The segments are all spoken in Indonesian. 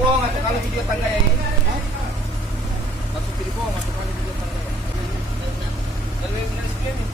Pilipong atau kalau video tangga ya ini. Masuk Pilipong atau kalau video tangga ya. Kalau yang benar sekian nih.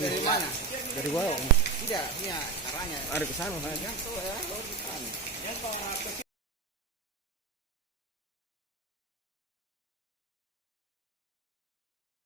Dari mana? Dari bawah. Tidak, ini caranya. Ada ke sana. Yang tuh ya,